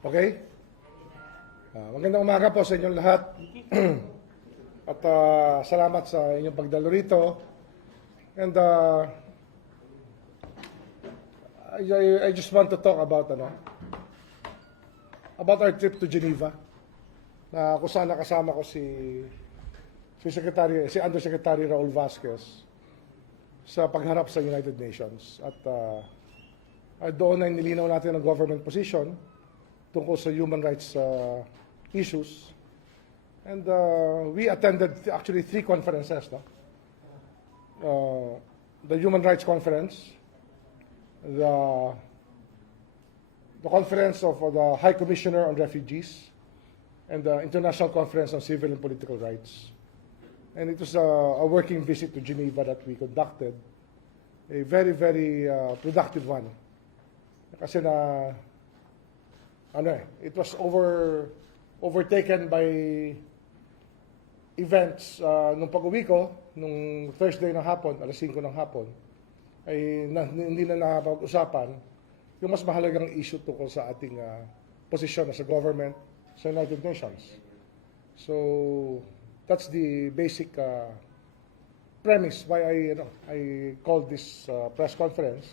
Okay? Magandang umaga po sa inyong lahat. At salamat sa inyong pagdalo rito. And I just want to talk about our trip to Geneva. Kung saan nakasama ko si Undersecretary Raul Vasquez sa pagharap sa United Nations. At doon ay nilinaw natin ang government position tungkol sa human rights issues. And we attended actually 3 conferences. The Human Rights Conference, the Conference of the High Commissioner on Refugees, and the International Conference on Civil and Political Rights. And it was a working visit to Geneva that we conducted, a very, very productive one. Kasi it was overtaken by events nung pag-uwi ko, nung Thursday ng hapon, alas 5 ng hapon, ay hindi na nakapag-usapan yung mas mahalagang issue tungkol sa ating posisyon as a government sa United Nations. So, that's the basic premise why I called this press conference.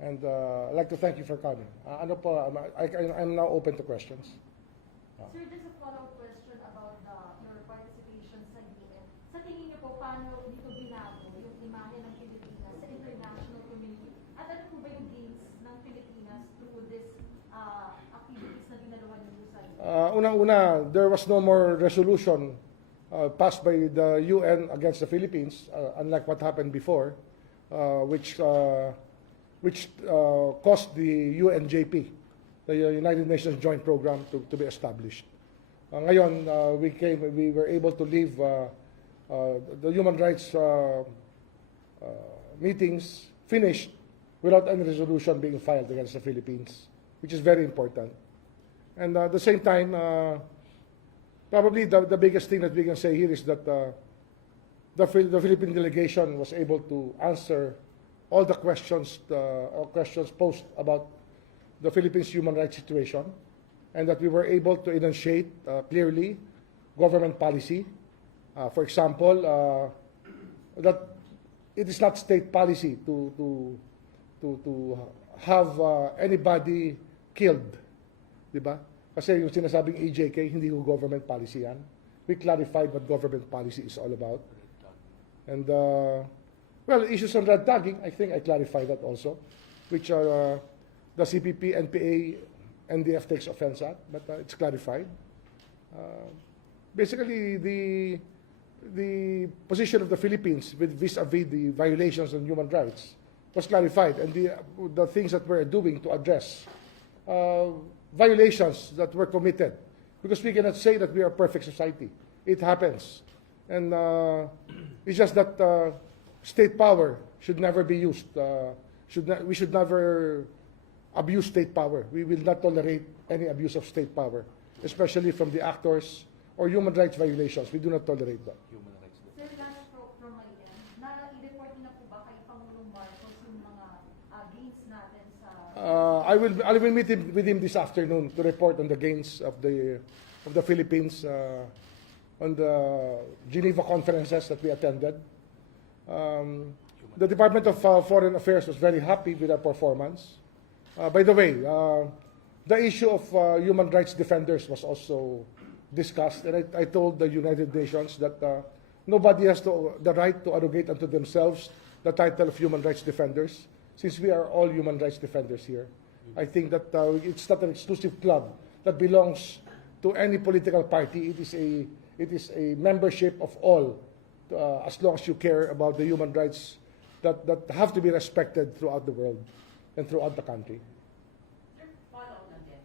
And I'd like to thank you for coming. I'm now open to questions. Sir, just a follow-up question about your participation sa UN. Sa tingin niyo po, paano dito binago yung imahe ng Pilipinas sa international community? At ano po ba yung gains ng Pilipinas through this activities na ginalawa niyo sa UN? Unang-una, there was no more resolution passed by the UN against the Philippines, unlike what happened before, which caused the UNJP, the United Nations Joint Program, to be established. Ngayon, we were able to leave the human rights meetings finished without any resolution being filed against the Philippines, which is very important. And at the same time, probably the biggest thing that we can say here is that the Philippine delegation was able to answer all the questions posed about the Philippines' human rights situation, and that we were able to enunciate clearly government policy. For example, that it is not state policy to have anybody killed, di ba? Kasi yung sinasabing EJK, hindi ko government policy yan. We clarified what government policy is all about. And well, issues on red tagging, I think I clarified that also, which are the CPP, NPA, NDF takes offense at, but it's clarified. Basically, the position of the Philippines vis-a-vis the violations on human rights was clarified, and the things that we're doing to address violations that were committed, because we cannot say that we are a perfect society. It happens, and it's just that state power should never be used. We should never abuse state power. We will not tolerate any abuse of state power, especially from the actors or human rights violations. We do not tolerate that. Sir, last from my end, na-report na po ba kay Pangulong Marcos yung mga gains natin sa... I will meet with him this afternoon to report on the gains of the Philippines on the Geneva conferences that we attended. The Department of Foreign Affairs was very happy with our performance. By the way, the issue of human rights defenders was also discussed, and I told the United Nations that nobody has the right to arrogate unto themselves the title of human rights defenders, since we are all human rights defenders here. I think that it's not an exclusive club that belongs to any political party. It is a membership of all, as long as you care about the human rights that have to be respected throughout the world and throughout the country. Sir, follow-up lang din.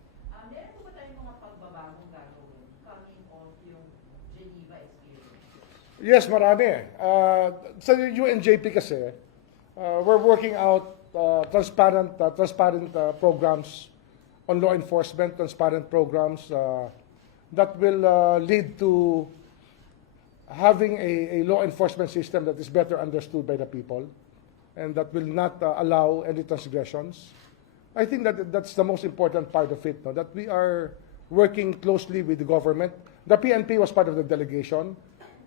Meron po ba tayong mga pagbabagong gagawin coming off yung Geneva experience? Yes, marami. Sa UNJP kasi, we're working out transparent programs on law enforcement, transparent programs that will lead to having a law enforcement system that is better understood by the people, and that will not allow any transgressions. I think that that's the most important part of it, no? That we are working closely with the government. The PNP was part of the delegation.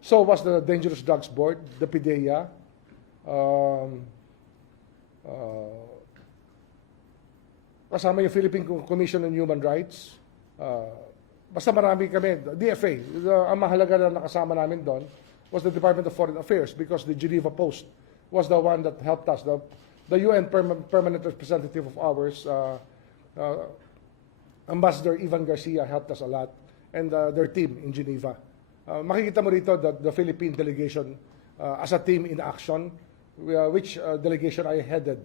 So was the Dangerous Drugs Board, the PIDEA. Kasama yung Philippine Commission on Human Rights. Basta marami kami. DFA, ang mahalaga na nakasama namin doon was the Department of Foreign Affairs because the Geneva Post was the one that helped us. The UN permanent representative of ours, Ambassador Ivan Garcia, helped us a lot, and their team in Geneva. Makikita mo rito the Philippine delegation as a team in action, which delegation I headed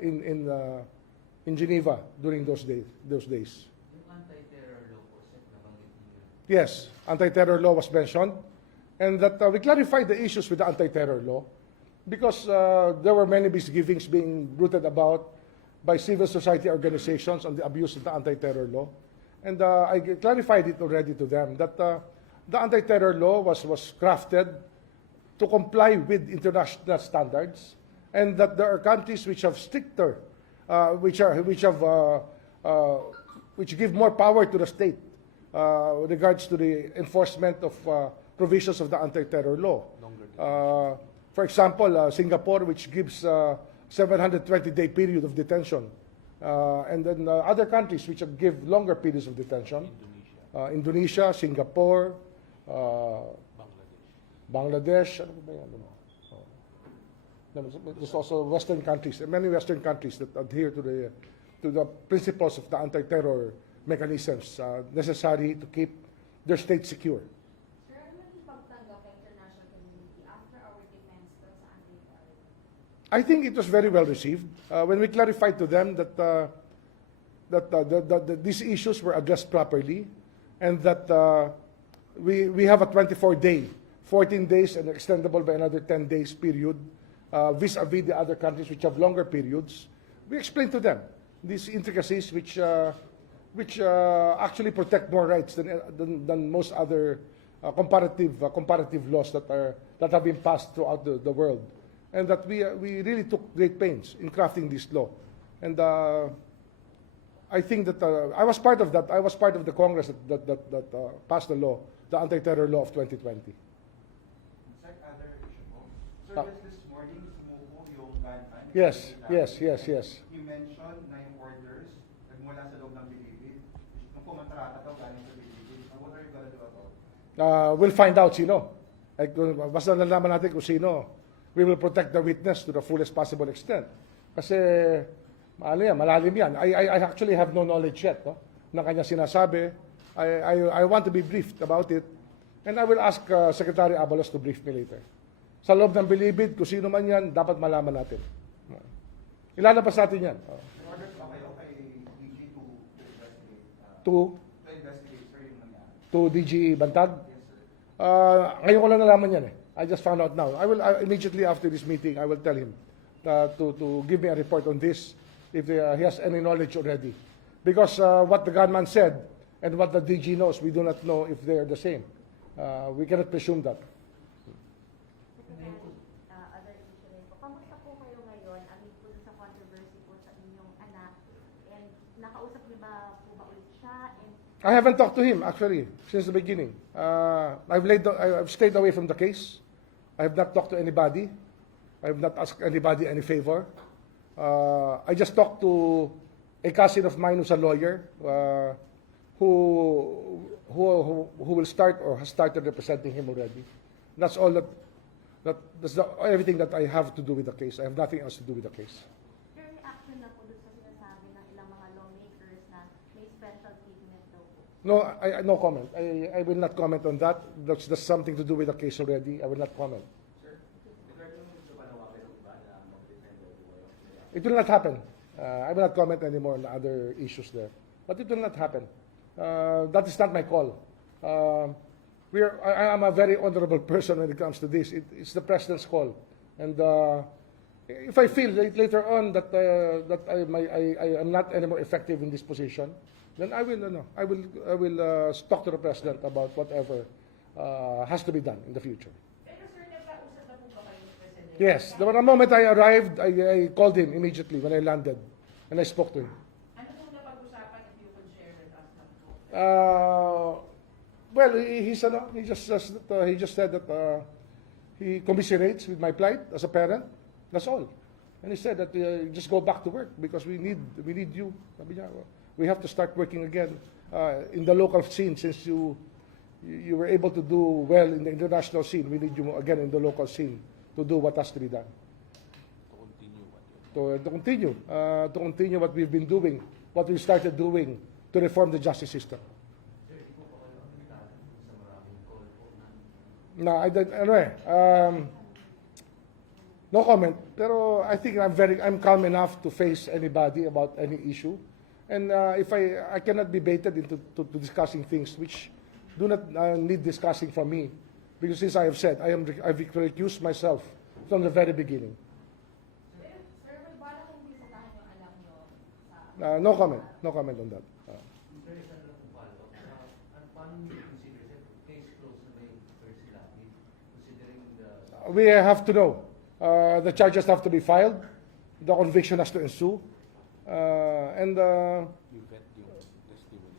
in Geneva during those days. Yung anti-terror law po, Sec, nabanggit niyo. Yes, anti-terror law was mentioned, and that we clarified the issues with the anti-terror law because there were many misgivings being bruited about by civil society organizations on the abuse of the anti-terror law. And I clarified it already to them that the anti-terror law was crafted to comply with international standards, and that there are countries which have stricter, which give more power to the state with regards to the enforcement of provisions of the anti-terror law. For example, Singapore, which gives 720-day period of detention, and then other countries which give longer periods of detention. Indonesia, Singapore, Bangladesh. Ano ba yan? There's also Western countries, many Western countries that adhere to the principles of the anti-terror mechanisms necessary to keep their state secure. Sir, ano naging pagtanggap ng international community after our defense doon sa anti-terror? I think it was very well received when we clarified to them that these issues were addressed properly, and that we have a 24-day, 14 days, and extendable by another 10 days period vis-a-vis the other countries which have longer periods. We explained to them these intricacies which actually protect more rights than most other comparative laws that have been passed throughout the world, and that we really took great pains in crafting this law. And I think that I was part of that. I was part of the Congress that passed the law, the anti-terror law of 2020. Sec, other issue po. Sir, just this morning, sumuko yung gunman. Yes. You mentioned 9 orders nagmula sa loob ng Bilibid. Nung kumontrata daw galing sa Bilibid. What are you gonna do about it? We'll find out sino. Basta nalaman natin kung sino. We will protect the witness to the fullest possible extent. Kasi, malalim yan. I actually have no knowledge yet, no? Na kanya sinasabi. I want to be briefed about it. And I will ask Secretary Abalos to brief me later. Sa loob ng Bilibid, kung sino man yan, dapat malaman natin. Ilalabas natin yan. Orders pa kayo kay DG to investigate? To investigate, sir, yung nangyari. to DG Bantag. Yes, sir. Ngayon ko lang nalaman yan eh. I just found out now. Immediately after this meeting, I will tell him to give me a report on this if he has any knowledge already. Because what the gunman said and what the DG knows, we do not know if they are the same. We cannot presume that. Other issue rin po. Kamusta po kayo ngayon amid po sa controversy po sa inyong anak? And nakausap niyo ba po ba ulit siya? And I haven't talked to him actually since the beginning. I've stayed away from the case. I have not talked to anybody. I have not asked anybody any favor. I just talked to a cousin of mine who's a lawyer who will start or has started representing him already. That's all that's everything that I have to do with the case. I have nothing else to do with the case. your reaction na po doon sa sinasabi ng ilang mga lawmakers na may special treatment daw po? No, no comment. I will not comment on that. That's something to do with the case already. I will not comment. Sir, regarding sa panawagan ng iba na mag-defend o It will not happen. I will not comment anymore on the other issues there. But it will not happen. That is not my call. I am a very honorable person when it comes to this. It's the president's call. And if I feel later on that I am not anymore effective in this position, then I will talk to the president about whatever has to be done in the future. Pero sir, nagkausap na po ba kayo ni President? Yes, the moment I arrived, I called him immediately when I landed. And I spoke to him. Ano po napag-usapan if you could share with us na po? Well, he just said that he commiserates with my plight as a parent. That's all. And he said that just go back to work because we need you. Sabi niya, we have to start working again in the local scene since you were able to do well in the international scene. We need you again in the local scene to do what has to be done. To continue what we've been doing, what we started doing to reform the justice system. Sir, di po pa kayo amitado sa maraming call po na No, no comment. Pero I think I'm calm enough to face anybody about any issue. And if I cannot be baited into to discussing things which do not need discussing from me, because since I have said I've recused myself from the very beginning. Sir, may bala kung bisitahan yung alam nyo sa... No comment on that. sir, isa na lang po follow-up. Paano niyo consider, sir, case closed na may first lapid, considering the... We have to know. The charges have to be filed. The conviction has to ensue. And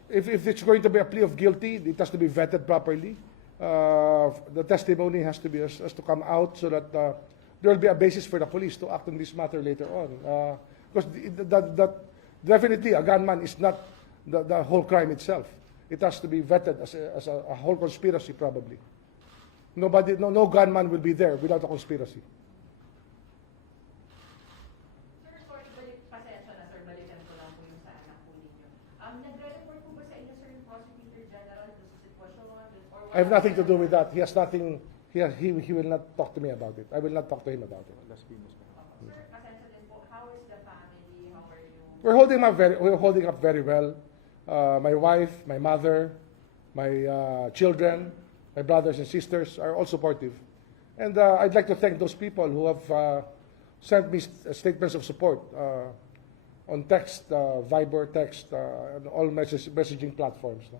if it's going to be a plea of guilty, it has to be vetted properly. The testimony has to come out so that there will be a basis for the police to act on this matter later on. Because that definitely a gunman is not the whole crime itself. It has to be vetted as a whole conspiracy probably. No gunman will be there without a conspiracy. Sir, sorry, pasensya na sir, balikan ko lang po yung sa anak po ninyo. Nagre-report po ba sa inyo, sir, yung Prosecutor General doon sa sitwasyon? Or I have nothing to do with that. He has nothing. He will not talk to me about it. I will not talk to him about it. Sir, pasensya din po, how is the family? How are you? We're holding up very well. My wife, my mother, my children, my brothers and sisters are all supportive. And I'd like to thank those people who have sent me statements of support on text, Viber text, and all messaging platforms. No?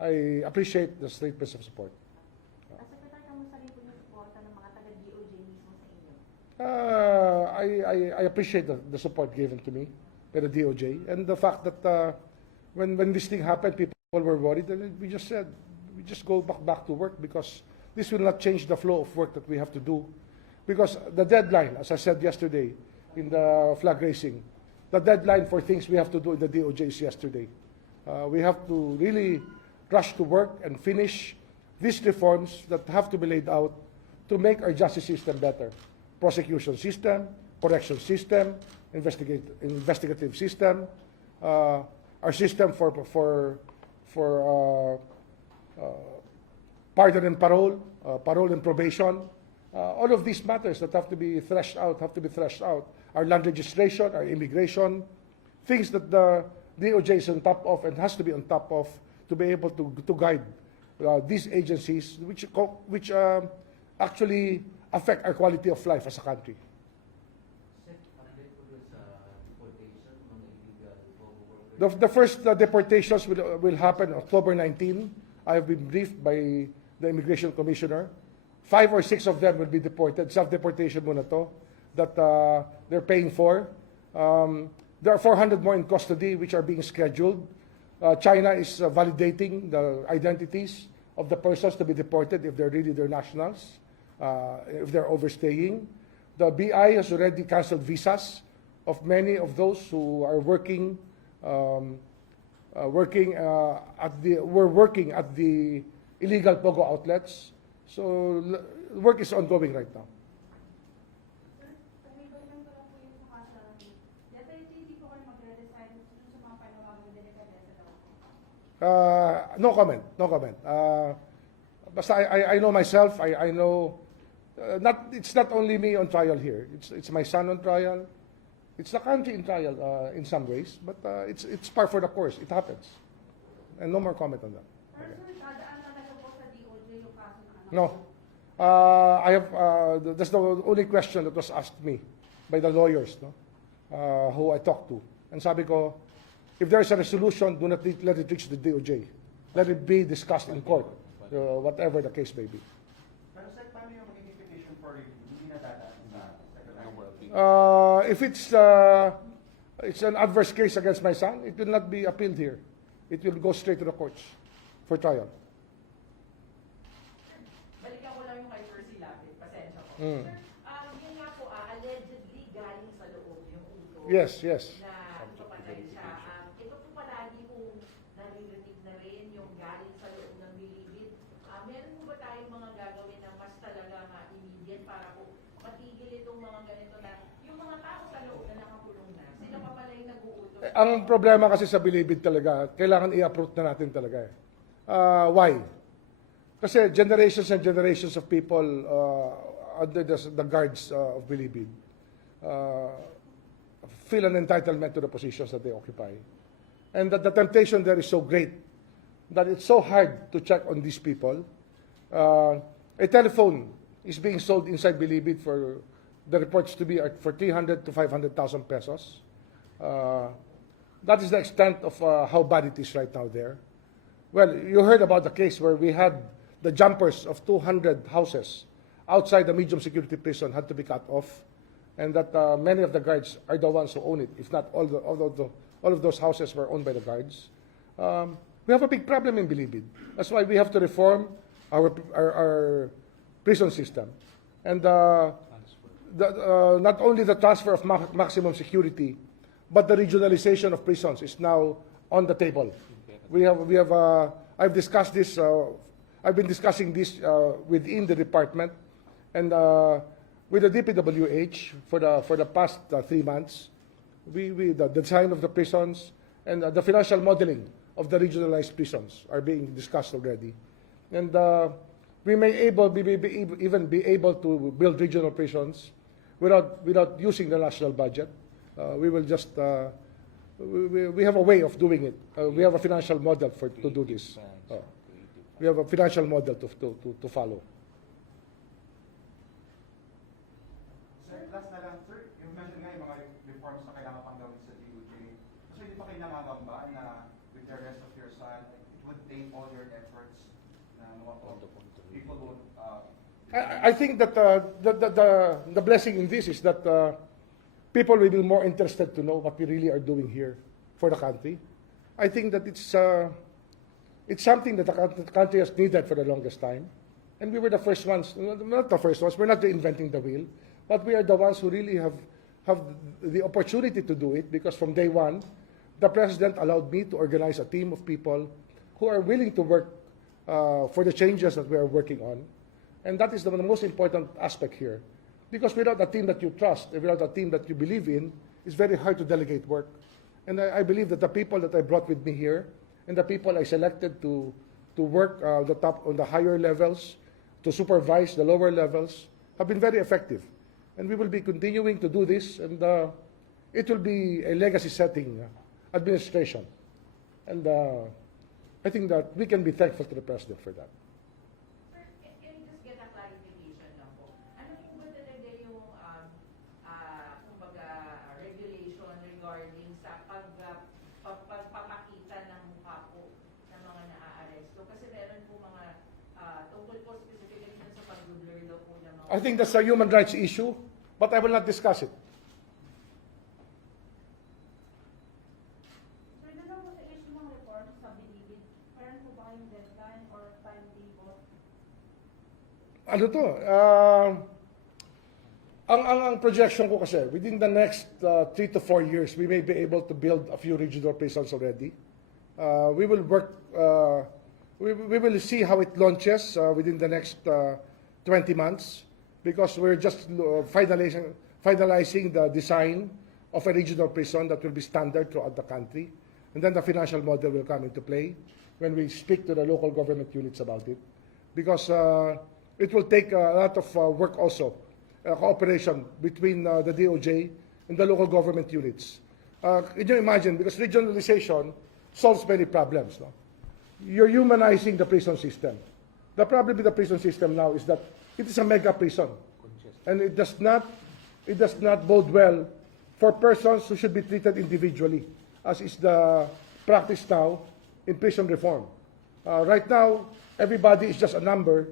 I appreciate the statements of support. Secretary, kamusta rin po yung suporta ng mga taga-DOJ mismo sa inyo? I appreciate the support given to me by the DOJ and the fact that when this thing happened, people were worried, and we just said, we just go back to work because this will not change the flow of work that we have to do. Because the deadline, as I said yesterday in the flag raising, the deadline for things we have to do in the DOJ is yesterday. We have to really rush to work and finish these reforms that have to be laid out to make our justice system better. Prosecution system, correction system, investigative system, our system for pardon and parole, parole and probation, all of these matters that have to be threshed out. Our land registration, our immigration, things that the DOJ is on top of and has to be on top of to be able to guide these agencies, which actually affect our quality of life as a country. Sir, update po dun sa deportation, mga illegal workers. The first deportations will happen October 19. I have been briefed by the Immigration Commissioner. 5 or 6 of them will be deported. Self-deportation muna to, that they're paying for. There are 400 more in custody which are being scheduled. China is validating the identities of the persons to be deported if they're really their nationals, if they're overstaying. The BI has already canceled visas of many of those who are working at the illegal POGO outlets. So work is ongoing right now. Sir, pag-ibalikan ko lang po yung sa kaso natin. Definitely hindi po kayo magre-resign sa mga panawagang delikadesa daw. No comment. Basta I know myself. I know. It's not only me on trial here. It's my son on trial. It's the country in trial in some ways. But it's par for the course. It happens. And no more comment on that. Sir, dadaan talaga po sa DOJ yung kaso ng anak No. ko. That's the only question that was asked me by the lawyers, no, who I talked to. And sabi ko, if there is a resolution, do not let it reach the DOJ. Let it be discussed in court, whatever the case may be. Pero sir, paano yung magiging petition for review? Hindi na dadaan sa Secretary? If it's it's an adverse case against my son, it will not be appealed here. It will go straight to the courts for trial. Balikan ko lang yung kay Percy Lapid. Pasensya ko. Mm. Sir, yun nga po, allegedly galing sa loob yung ulo. Yes, yes. Na ipapatay siya. Ito po palagi kung naririnig na rin yung galing sa loob ng bilibid. Meron po ba tayong mga gagawin na mas talaga immediate para po matigil itong mga ganito na yung mga tao sa loob na nakakulong na, sila pa pala yung nag-uutos. Ang problema kasi sa bilibid talaga, kailangan i-uproot na natin talaga. Why? Kasi generations and generations of people under the guards of bilibid feel an entitlement to the positions that they occupy. And that the temptation there is so great that it's so hard to check on these people. A telephone is being sold inside bilibid for the reports to be for 300 to 500,000 pesos. That is the extent of how bad it is right now there. Well, you heard about the case where we had the jumpers of 200 houses outside the medium security prison had to be cut off, and that many of the guards are the ones who own it. If not all of those houses were owned by the guards. We have a big problem in Bilibid. That's why we have to reform our prison system, and not only the transfer of maximum security, but the regionalization of prisons is now on the table. I've discussed this. I've been discussing this within the department and with the DPWH for the past 3 months. The design of the prisons and the financial modeling of the regionalized prisons are being discussed already, and we may even be able to build regional prisons without using the national budget. We will just we have a way of doing it. We have a financial model to do this. We have a financial model to follow. Sir, last na lang, sir, you mentioned nga yung mga reforms na kailangan pang gawin sa DOJ. So hindi pa kayo nangangamba na with the rest of your son, it would take all your efforts na people would... I think that the blessing in this is that people will be more interested to know what we really are doing here for the country. I think that it's something that the country has needed for the longest time. And we were the first ones, not the first ones, we're not reinventing the wheel, but we are the ones who really have the opportunity to do it, because from day one, the President allowed me to organize a team of people who are willing to work for the changes that we are working on. And that is the most important aspect here. Because without a team that you trust, without a team that you believe in, it's very hard to delegate work. And I believe that the people that I brought with me here, and the people I selected to work on the higher levels, to supervise the lower levels, have been very effective. And we will be continuing to do this, and it will be a legacy-setting administration. And I think that we can be thankful to the President for that. Sir, can you just get a clarification lang po? Ano po ba talaga yung kumbaga, regulation regarding sa pagpapakita ng mukha po ng mga naa-aresto? Kasi meron po mga tungkol po specifically sa pag-blur daw po ng mga... I think that's a human rights issue, but I will not discuss it. Sir, doon ako sa issue ng report sa bilibid, meron po ba kayong deadline or timetable? Ano to? Ang projection ko kasi, within the next 3 to 4 years, we may be able to build a few regional prisons already. We will work, we will see how it launches within the next 20 months, because we're just finalizing the design of a regional prison that will be standard throughout the country. And then the financial model will come into play when we speak to the local government units about it. Because it will take a lot of work also, cooperation between the DOJ and the local government units. Can you imagine? Because regionalization solves many problems. No? You're humanizing the prison system. The problem with the prison system now is that it is a mega prison, and it does not bode well for persons who should be treated individually, as is the practice now in prison reform. Right now, everybody is just a number.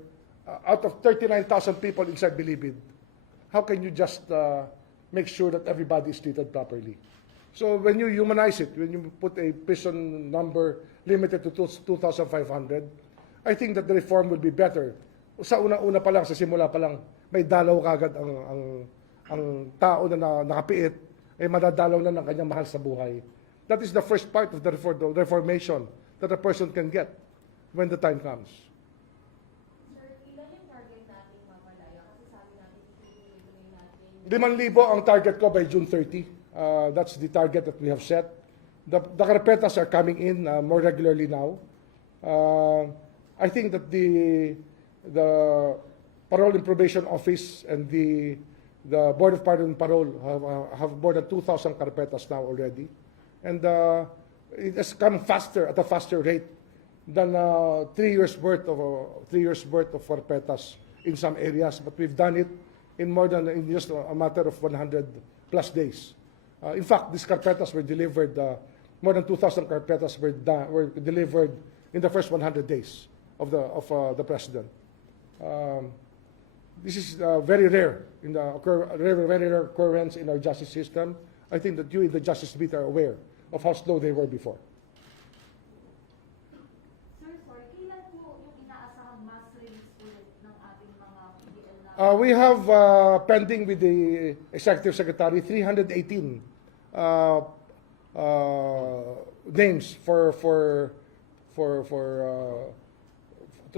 Out of 39,000 people inside Bilibid, how can you just make sure that everybody is treated properly? So when you humanize it, when you put a prison number limited to 2,500, I think that the reform will be better. Sa una-una pa lang, sa simula pa lang, may dalaw kagad ang tao na nakapiit, ay madadalaw na ng kanyang mahal sa buhay. That is the first part of the reformation that a person can get when the time comes. Sir, ilan yung target natin mamalaya? Kasi sabi natin, itutuloy natin. 5,000 ang target ko by June 30. That's the target that we have set. The carpetas are coming in more regularly now. I think that the Parole and Probation Office and the Board of Pardon and Parole have more than 2,000 carpetas now already. And it has come faster, at a faster rate than 3 years worth of carpetas in some areas. But we've done it in just a matter of 100 plus days. In fact, these carpetas were delivered, more than 2,000 carpetas were delivered in the first 100 days of the president. This is very rare very rare occurrence in our justice system. I think that you in the Justice Beat are aware of how slow they were before. Sir, sorry, kailan po yung inaasahang mass release ulit ng ating mga PDL na? We have pending with the Executive Secretary 318 names to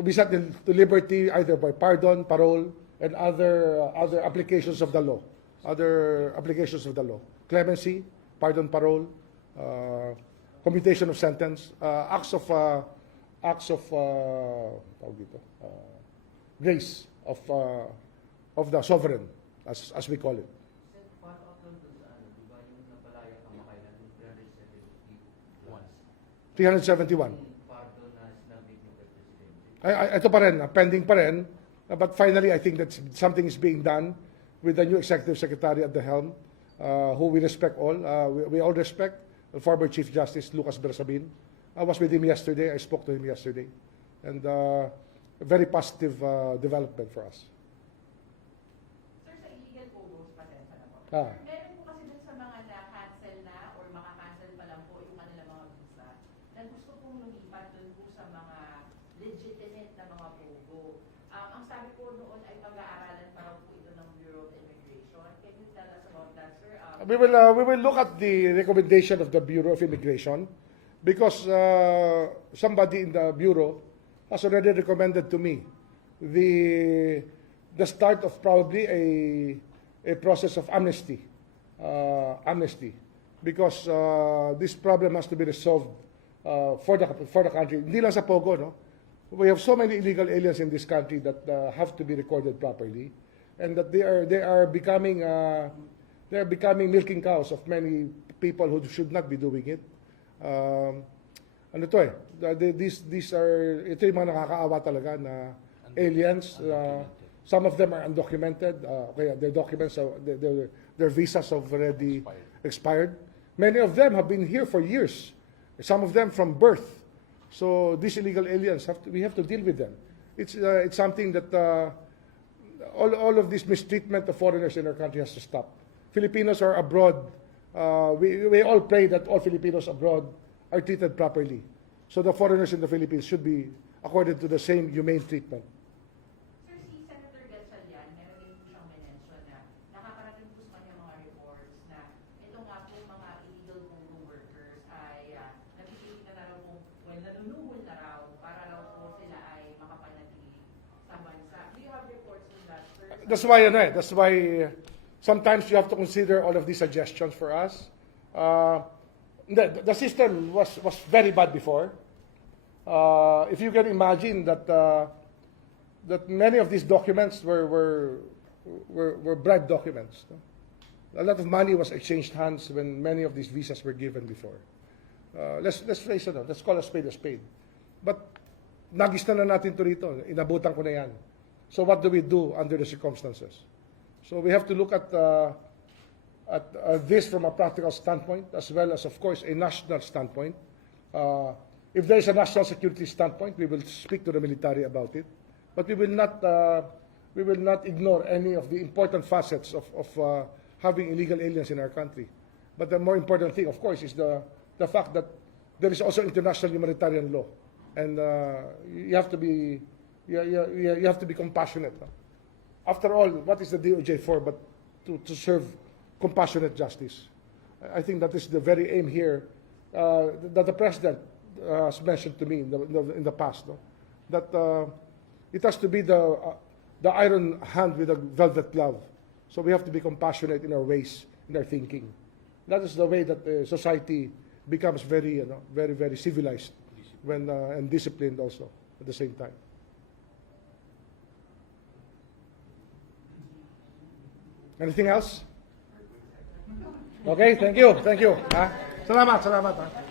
be set to liberty either by pardon, parole, and other applications of the law. Clemency, pardon, parole, commutation of sentence, acts of grace of the sovereign, as we call it. Sir, follow up lang dun sa di ba yung napalaya kamakailan yung 371? 371. Yung pardon na sinabi niyo kay Presidente. Ito pa rin, pending pa rin. But finally, I think that something is being done with the new Executive Secretary at the helm, who we respect all. We all respect the former Chief Justice Lucas Bersabin. I was with him yesterday. I spoke to him yesterday. And a very positive development for us. Sir, sa illegal photos, pasensya na po. Ah. Meron po kasi dun sa mga na-cancel na or maka-cancel pa lang po yung kanilang mga visa na gusto pong lumipat dun po sa mga legitimate na mga pogo. Ang sabi po noon ay pag-aaralan pa raw po ito ng Bureau of Immigration. Can you tell us about that, sir? We will look at the recommendation of the Bureau of Immigration because somebody in the Bureau has already recommended to me the start of probably a process of amnesty because this problem has to be resolved for the country. Hindi lang sa Pogo, no? We have so many illegal aliens in this country that have to be recorded properly, and that they are becoming milking cows of many people who should not be doing it. Ano to eh? Ito yung mga nakakaawa talaga na aliens. Some of them are undocumented. Okay, their documents, their visas have already expired. Many of them have been here for years. Some of them from birth. So these illegal aliens we have to deal with them. It's something that all of this mistreatment of foreigners in our country has to stop. Filipinos are abroad. We all pray that all Filipinos abroad are treated properly. So the foreigners in the Philippines should be accorded to the same humane treatment. Sir, si Senator Gatchalian, meron din po siyang mention na nakakarating po sa kanya mga reports na ito nga po mga illegal Congo workers ay napipilitan na raw po, nanunuhol na raw para raw po sila ay makapanatili sa bansa. Do you have reports on that, sir? That's why sometimes you have to consider all of these suggestions for us. The system was very bad before. If you can imagine that many of these documents were bribe documents. No? A lot of money was exchanged hands when many of these visas were given before. Let's face it, let's call a spade. But nagista na natin to rito. Inabutan ko na yan. So what do we do under the circumstances? So we have to look at this from a practical standpoint, as well as, of course, a national standpoint. If there is a national security standpoint, we will speak to the military about it. But we will not ignore any of the important facets of having illegal aliens in our country. But the more important thing, of course, is the fact that there is also international humanitarian law, and you have to be you have to be compassionate. After all, what is the DOJ for but to serve compassionate justice? I think that is the very aim here that the president has mentioned to me in the past. No? That it has to be the iron hand with a velvet glove. So we have to be compassionate in our ways, in our thinking. That is the way that society becomes very, very civilized when and disciplined also at the same time. Anything else? Okay, thank you. Salamat.